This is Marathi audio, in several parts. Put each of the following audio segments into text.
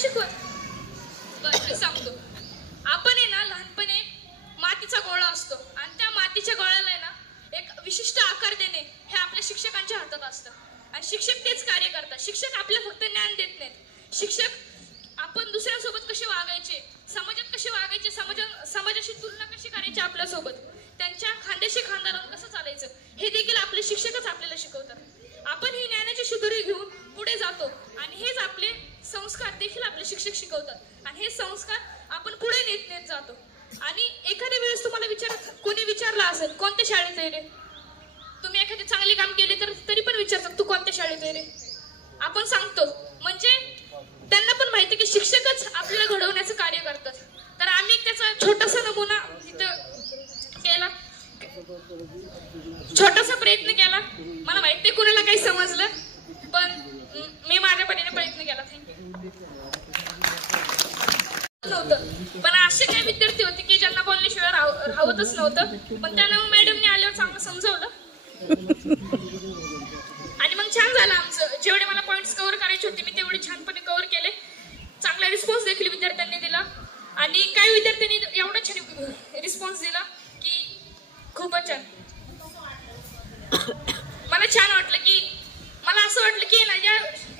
शिकवत बरं मी सांगतो. आपण आहे ना लहानपणी मातीचा गोळा असतो आणि त्या मातीच्या गोळ्याला आहे ना एक विशिष्ट आकार देणे हे आपल्या शिक्षकांच्या हातात असतं आणि शिक्षक तेच कार्य करतात. शिक्षक आपल्याला फक्त ज्ञान देत नाहीत. शिक्षक आपण दुसऱ्यांसोबत कसे वागायचे, समाजात कसे वागायचे, समाजाशी तुलना कशी करायची आपल्यासोबत, त्यांच्या खांद्याशी खांदा लावून कसं चालायचं हे देखील आपले शिक्षकच आपल्याला शिकवतात. आपण ही ज्ञानाची शिदोरी घेऊन पुढे जातो आणि हेच आपले संस्कार देखील आपले शिक्षक शिकवतात आणि हे संस्कार आपण पुढे नेत जातो. आणि एखाद्या वेळेस तुम्हाला कोणी विचारलं असेल कोणत्या शाळेत आहे रे, तुम्ही एखादे चांगले काम केले तर तरी पण विचारतात तू कोणत्या शाळेत आहे रे, आपण सांगतो. म्हणजे त्यांना पण माहिती की शिक्षकच आपल्याला घडवण्याचं कार्य करतात. तर आम्ही त्याचा छोटासा नमुना इथं केला, छोटासा प्रयत्न केला. मला माहित नाही कुणाला काही समजलं पण मी माझ्या परीने प्रयत्न केला. नव्हतं पण असे काही विद्यार्थी होते की ज्यांना बोलण्याशिवाय राहतच नव्हतं, पण त्यांना मॅडमने आल्यावर चांगलं समजवलं आणि मग छान झालं आमचं. जेवढे मला पॉइंट्स कव्हर करायचे होते मी तेवढे छानपणे कव्हर केले. चांगला रिस्पॉन्स देखील विद्यार्थ्यांनी दिला आणि काही विद्यार्थ्यांनी एवढा छान रिस्पॉन्स दिला की खूपच छान. मला छान वाटलं की मला असं वाटलं की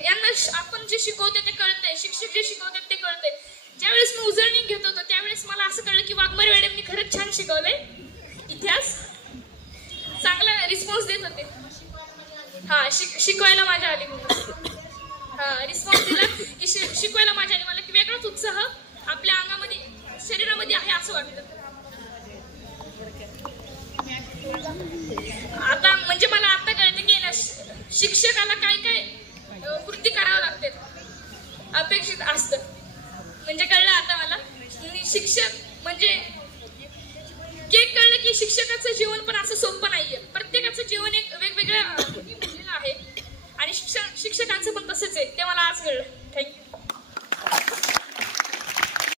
यांना आपण जे शिकवते ते कळतंय, शिक्षक जे शिकवतात ते कळतंय. ज्यावेळेस मी उजळणी घेत होतो त्यावेळेस मला असं कळलं की वाघमारे मॅडमनी खरंच छान शिकवलंय. इतिहास चांगला रिस्पॉन्स देत होते. हा शिकवायला माझ्या आली म्हणून हा रिस्पॉन्स दिला की शिकवायला माझ्या आली. मला की वेगळाच उत्साह आपल्या अंगामध्ये शरीरामध्ये आहे असं वाटतं. आता म्हणजे मला आता कळतं की ना शिक्षकाला काय काय कृती करावं लागते अपेक्षित असतं. म्हणजे कळलं आता मला शिक्षक म्हणजे कळलं की शिक्षकाचं जीवन पण असं सोपं नाहीये. प्रत्येकाचं जीवन एक वेगवेगळ्या आहे आणि शिक्षकांचं पण तसंच आहे ते मला आज कळलं.